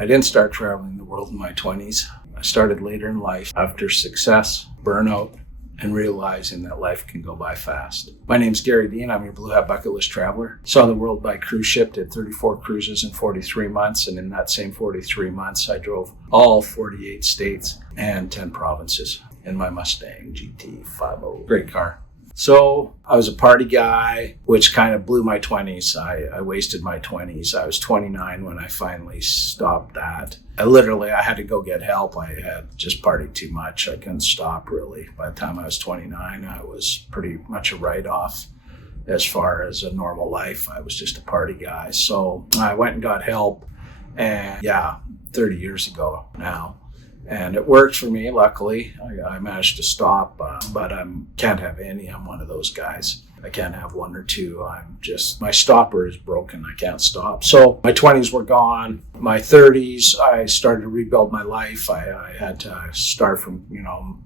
I didn't start traveling the world in my 20s. I started later in life after success, burnout, and realizing that life can go by fast. My name's Gary Dean. I'm your Blue Hat Bucket List traveler. Saw the world by cruise ship, did 34 cruises in 43 months. And in that same 43 months, I drove all 48 states and 10 provinces in my Mustang GT500. Great car. So I was a party guy, which kind of blew my 20s. I wasted my 20s. I was 29 when I finally stopped that. I had to go get help. I had just partied too much. I couldn't stop really. By the time I was 29, I was pretty much a write-off as far as a normal life. I was just a party guy. So I went and got help, and 30 years ago now. And it worked for me, luckily. I managed to stop, but I can't have any. I'm one of those guys. I can't have one or two. My stopper is broken. I can't stop. So my 20s were gone. My 30s, I started to rebuild my life. I had to start from,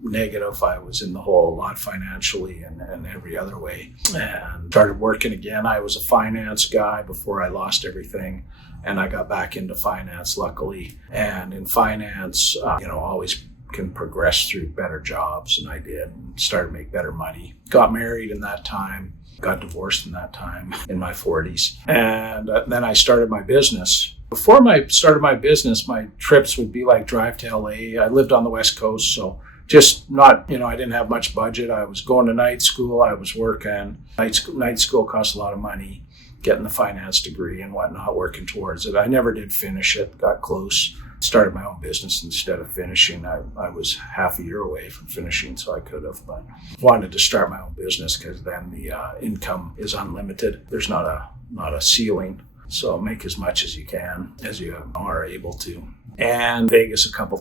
negative. I was in the hole a lot financially and every other way. And started working again. I was a finance guy before I lost everything. And I got back into finance, luckily. And in finance, always can progress through better jobs. And I did, and started to make better money. Got married in that time, got divorced in that time in my 40s. And then I started my business. Before I started my business, my trips would be like drive to LA. I lived on the West Coast, so just not, I didn't have much budget. I was going to night school. I was working. Night school cost a lot of money. Getting the finance degree and whatnot, working towards it. I never did finish it, got close, started my own business instead of finishing. I was half a year away from finishing, so I could have, but wanted to start my own business because then the income is unlimited. There's not a ceiling, so make as much as you can, as you are able to. And Vegas a couple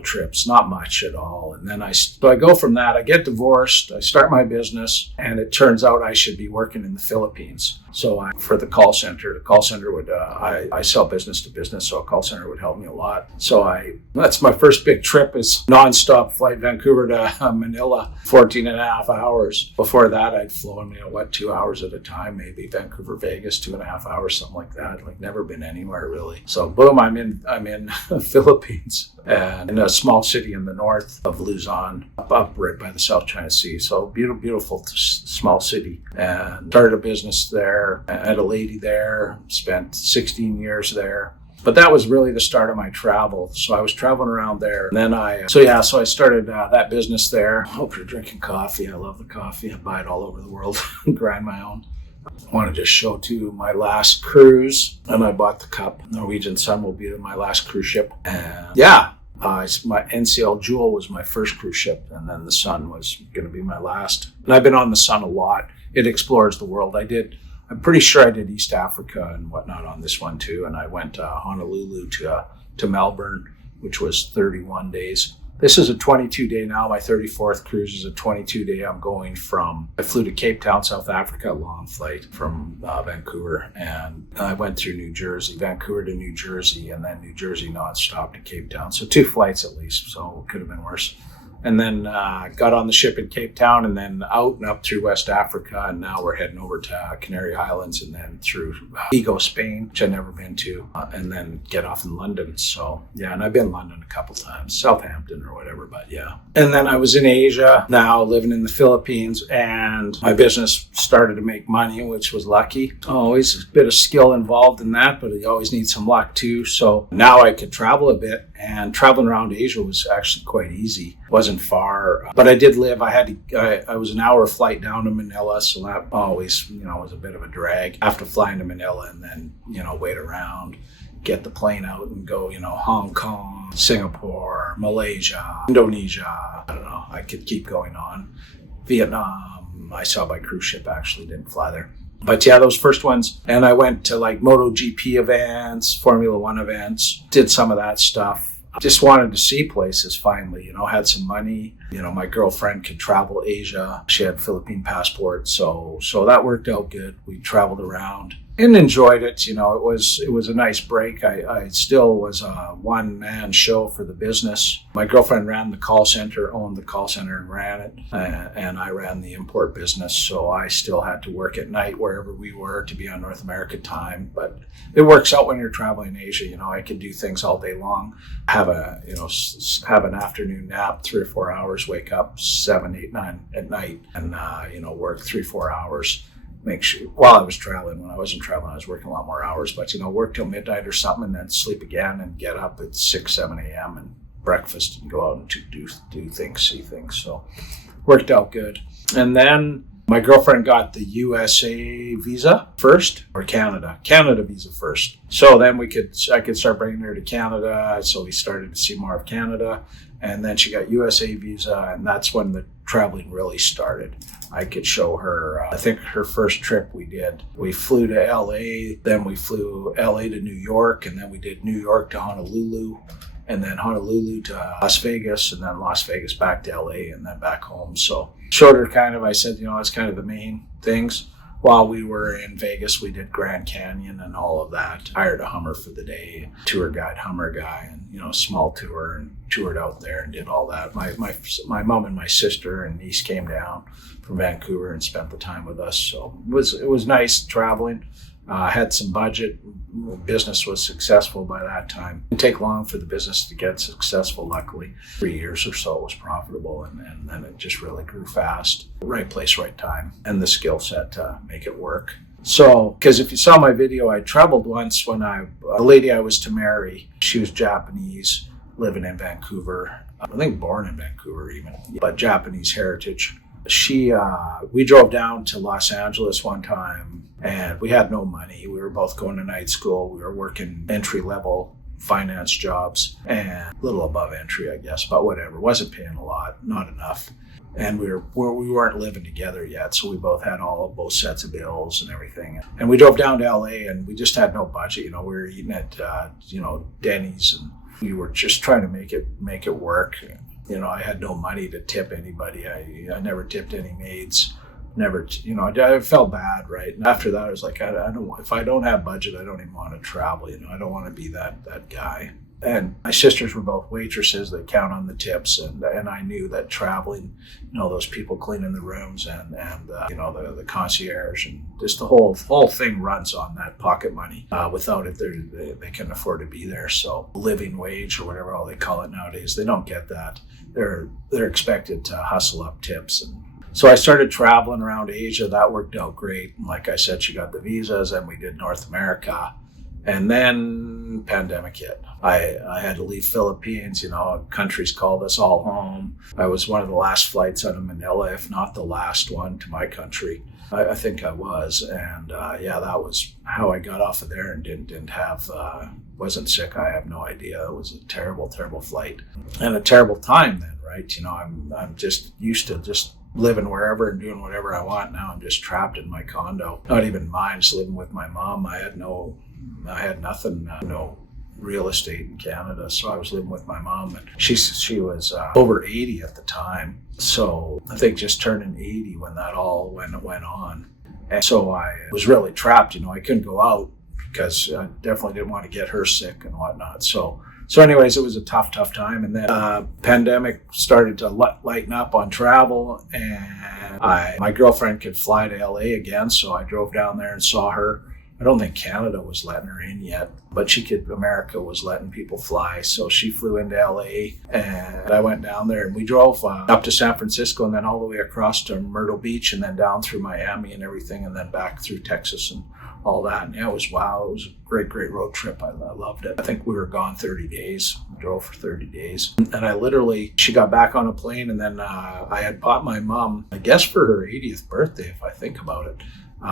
trips, not much at all. And then I go from that, I get divorced, I start my business, and it turns out I should be working in the Philippines. So for the call center would, I sell business to business, so a call center would help me a lot. So that's my first big trip, is nonstop flight, Vancouver to Manila, 14 and a half hours. Before that, I'd flown, 2 hours at a time, maybe Vancouver, Vegas, 2.5 hours, something like that. Like never been anywhere really. So boom, I'm in Philippines, and in a small city in the north of Luzon, up right by the South China Sea. So beautiful small city, and started a business there. I had a lady there, spent 16 years there. But that was really the start of my travel. So I was traveling around there. And then so I started that business there. I hope you're drinking coffee. I love the coffee. I buy it all over the world, grind my own. I want to just show too my last cruise, and I bought the cup. Norwegian Sun will be my last cruise ship. And my NCL Jewel was my first cruise ship, and then the Sun was going to be my last. And I've been on the Sun a lot. It explores the world. I'm pretty sure I did East Africa and whatnot on this one too. And I went to Honolulu to Melbourne, which was 31 days. This is a 22-day now. My 34th cruise is a 22-day. I flew to Cape Town, South Africa, a long flight from Vancouver. And I went through New Jersey, Vancouver to New Jersey, and then New Jersey nonstop to Cape Town. So 2 flights at least, so it could have been worse. And then got on the ship in Cape Town, and then out and up through West Africa. And now we're heading over to Canary Islands, and then through Vigo, Spain, which I've never been to, and then get off in London. So, and I've been in London a couple times, Southampton or whatever, but yeah. And then I was in Asia, now living in the Philippines, and my business started to make money, which was lucky. Always a bit of skill involved in that, but you always need some luck too. So now I could travel a bit, and traveling around Asia was actually quite easy. Wasn't far, but I did live. I was an hour flight down to Manila, so that always, was a bit of a drag. After flying to Manila and then, wait around, get the plane out and go, Hong Kong, Singapore, Malaysia, Indonesia. I don't know. I could keep going on. Vietnam. I saw by cruise ship. Actually, didn't fly there. But those first ones. And I went to like MotoGP events, Formula One events, did some of that stuff. Just wanted to see places finally, had some money. My girlfriend could travel Asia. She had Philippine passport. So that worked out good. We traveled around. and enjoyed it. It was a nice break. I still was a one-man show for the business. My girlfriend ran the call center, owned the call center and ran it, and I ran the import business. So I still had to work at night wherever we were to be on North America time. But it works out when you're traveling in Asia. I could do things all day long, have an afternoon nap, 3 or 4 hours, wake up 7, 8, 9 at night, and work 3, 4 hours. Make sure while I was traveling. When I wasn't traveling, I was working a lot more hours, but work till midnight or something, and then sleep again and get up at 6, 7 a.m. and breakfast and go out and do things, see things. So worked out good. And then my girlfriend got the USA visa first, or Canada visa first. So then I could start bringing her to Canada. So we started to see more of Canada. And then she got USA visa, and that's when the traveling really started. I could show her, I think her first trip we flew to LA, then we flew LA to New York, and then we did New York to Honolulu, and then Honolulu to Las Vegas, and then Las Vegas back to LA, and then back home. So showed her I said, that's kind of the main things. While we were in Vegas, we did Grand Canyon and all of that. Hired a Hummer for the day, tour guide, Hummer guy, and small tour, and toured out there and did all that. My mom and my sister and niece came down from Vancouver and spent the time with us. So it was nice traveling. Had some budget. Business was successful by that time. It didn't take long for the business to get successful, luckily. 3 years or so it was profitable, and then it just really grew fast. Right place, right time, and the skill set to make it work. So, because if you saw my video, I traveled once when the lady I was to marry, she was Japanese, living in Vancouver. I think born in Vancouver even, but Japanese heritage. We drove down to Los Angeles one time, and we had no money. We were both going to night school. We were working entry-level finance jobs, and a little above entry, I guess, but whatever. Wasn't paying a lot, not enough. And we weren't living together yet, so we both had both sets of bills and everything. And we drove down to LA, and we just had no budget. We were eating at Denny's, and we were just trying to make it work. I had no money to tip anybody. I never tipped any maids. Never, I felt bad, right? And after that, I was like, I don't. If I don't have budget, I don't even want to travel. I don't want to be that guy. And my sisters were both waitresses. They count on the tips, and I knew that traveling, those people cleaning the rooms and the concierge, and just the whole thing runs on that pocket money. Without it, they can afford to be there. So living wage or whatever all they call it nowadays, they don't get that. They're expected to hustle up tips. And so I started traveling around Asia. That worked out great. And like I said, she got the visas, and we did North America. And then pandemic hit. I had to leave Philippines. Countries called us all home. I was one of the last flights out of Manila, if not the last one, to my country. I think I was. And that was how I got off of there and didn't have, wasn't sick. I have no idea. It was a terrible, terrible flight and a terrible time then, right? I'm just used to just living wherever and doing whatever I want. Now I'm just trapped in my condo. Not even mine, just living with my mom. I had nothing, no real estate in Canada. So I was living with my mom, and she was over 80 at the time. So I think just turning 80 when that all went on. And so I was really trapped. I couldn't go out because I definitely didn't want to get her sick and whatnot. So anyways, it was a tough time. And then pandemic started to lighten up on travel, and my girlfriend could fly to LA again. So I drove down there and saw her. I don't think Canada was letting her in yet, but America was letting people fly. So she flew into LA, and I went down there, and we drove up to San Francisco, and then all the way across to Myrtle Beach, and then down through Miami and everything, and then back through Texas and all that. And it was a great road trip. I loved it. I think we were gone 30 days. We drove for 30 days. And she got back on a plane, and then I had bought my mom, I guess for her 80th birthday, if I think about it,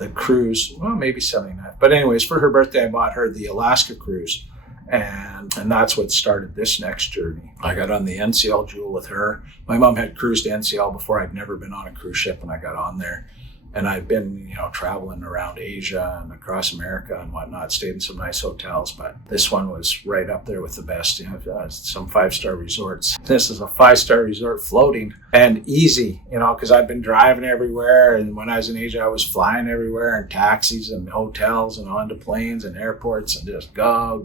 the cruise, well, maybe 79. But anyways, for her birthday, I bought her the Alaska cruise. And that's what started this next journey. I got on the NCL Jewel with her. My mom had cruised NCL before. I'd never been on a cruise ship, and I got on there. And I'd been, traveling around Asia and across America and whatnot, stayed in some nice hotels, but this one was right up there with the best, some 5-star resorts. This is a 5-star resort floating and easy, because I've been driving everywhere. And when I was in Asia, I was flying everywhere in taxis and hotels and onto planes and airports and just go,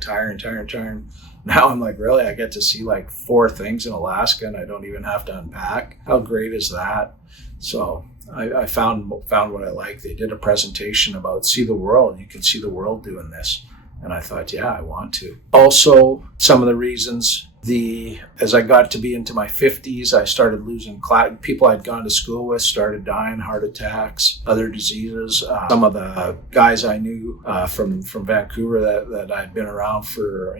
turn. Now I'm like, really? I get to see like 4 things in Alaska and I don't even have to unpack. How great is that? So I found what I like. They did a presentation about see the world. You can see the world doing this. And I thought, yeah, I want to. Also, some of the reasons, as I got to be into my 50s, I started losing people I'd gone to school with, started dying, heart attacks, other diseases. Some of the guys I knew from Vancouver that I'd been around for,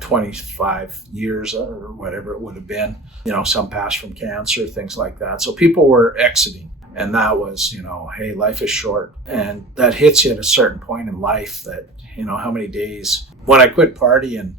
25 years or whatever it would have been, some passed from cancer, things like that. So people were exiting. And that was, hey, life is short. And that hits you at a certain point in life that, how many days. When I quit partying,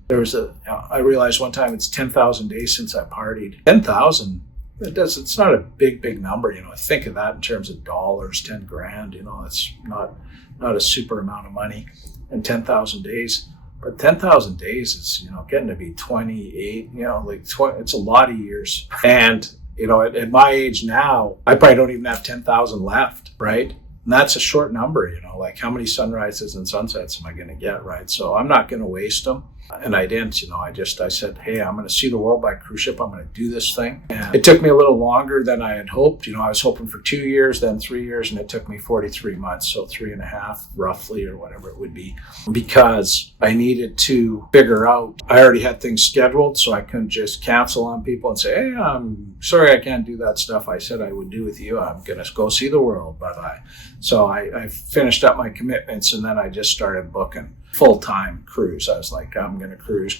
I realized one time it's 10,000 days since I partied. 10,000, it's not a big number, Think of that in terms of dollars, 10 grand, it's not a super amount of money. And 10,000 days. But 10,000 days is, getting to be 28, it's a lot of years. And, at my age now, I probably don't even have 10,000 left, right? And that's a short number, like how many sunrises and sunsets am I going to get, right? So I'm not going to waste them. And I didn't, I said, hey, I'm going to see the world by cruise ship. I'm going to do this thing. And it took me a little longer than I had hoped. I was hoping for 2 years, then 3 years, and it took me 43 months. So 3.5 roughly, or whatever it would be, because I needed to figure out, I already had things scheduled, so I couldn't just cancel on people and say, hey, I'm sorry, I can't do that stuff I said I would do with you. I'm going to go see the world. Bye-bye. So I finished up my commitments, and then I just started booking full-time cruise. I was like, I'm going to cruise.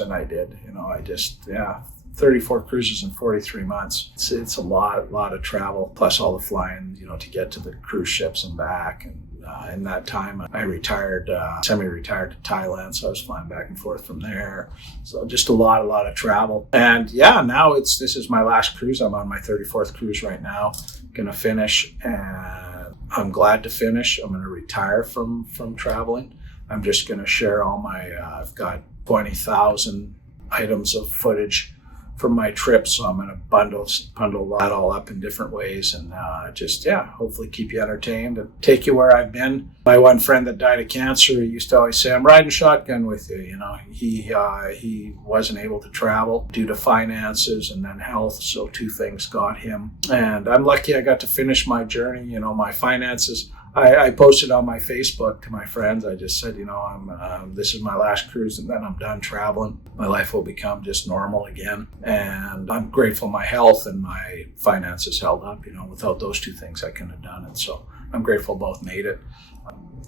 And I did, 34 cruises in 43 months. It's a lot of travel, plus all the flying, to get to the cruise ships and back. And in that time, I retired, semi-retired to Thailand. So I was flying back and forth from there. So just a lot of travel. And now this is my last cruise. I'm on my 34th cruise right now. Going to finish, and I'm glad to finish. I'm going to retire from traveling. I'm just going to share all I've got 20,000 items of footage from my trip. So I'm going to bundle that all up in different ways, and hopefully keep you entertained and take you where I've been. My one friend that died of cancer, he used to always say, I'm riding shotgun with you. He wasn't able to travel due to finances and then health. So 2 things got him. And I'm lucky I got to finish my journey. My finances, I posted on my Facebook to my friends. I just said, this is my last cruise, and then I'm done traveling. My life will become just normal again. And I'm grateful my health and my finances held up. Without those 2 things, I couldn't have done it. So I'm grateful both made it.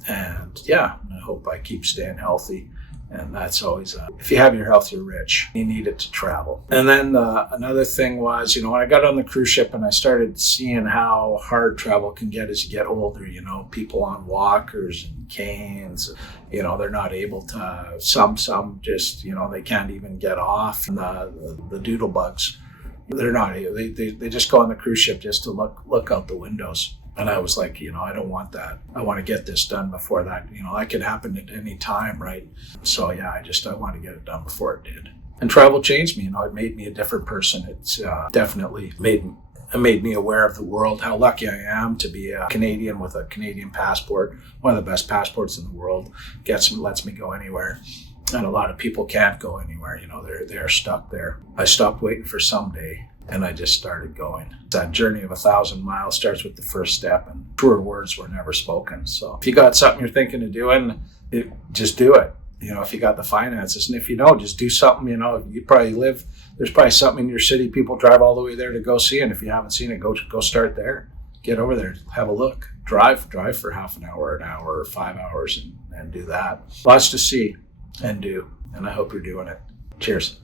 And I hope I keep staying healthy. And that's always, if you have your health, you're rich. You need it to travel. And then another thing was, when I got on the cruise ship and I started seeing how hard travel can get as you get older, people on walkers and canes, they're not able to, some just, they can't even get off. And the doodle bugs, they're not, they just go on the cruise ship just to look out the windows. And I was like, I don't want that. I want to get this done before that, that could happen at any time, right? So I want to get it done before it did. And travel changed me, it made me a different person. It's definitely made me aware of the world, how lucky I am to be a Canadian with a Canadian passport, one of the best passports in the world, lets me go anywhere. And a lot of people can't go anywhere, they're stuck there. I stopped waiting for someday. And I just started going. That journey of 1,000 miles starts with the first step, and truer words were never spoken. So if you got something you're thinking of doing, just do it. If you got the finances, and if you don't, just do something. You probably there's probably something in your city people drive all the way there to go see, and if you haven't seen it, go start there. Get over there, have a look, drive for half an hour, or 5 hours, and do that. Lots to see and do, and I hope you're doing it. Cheers.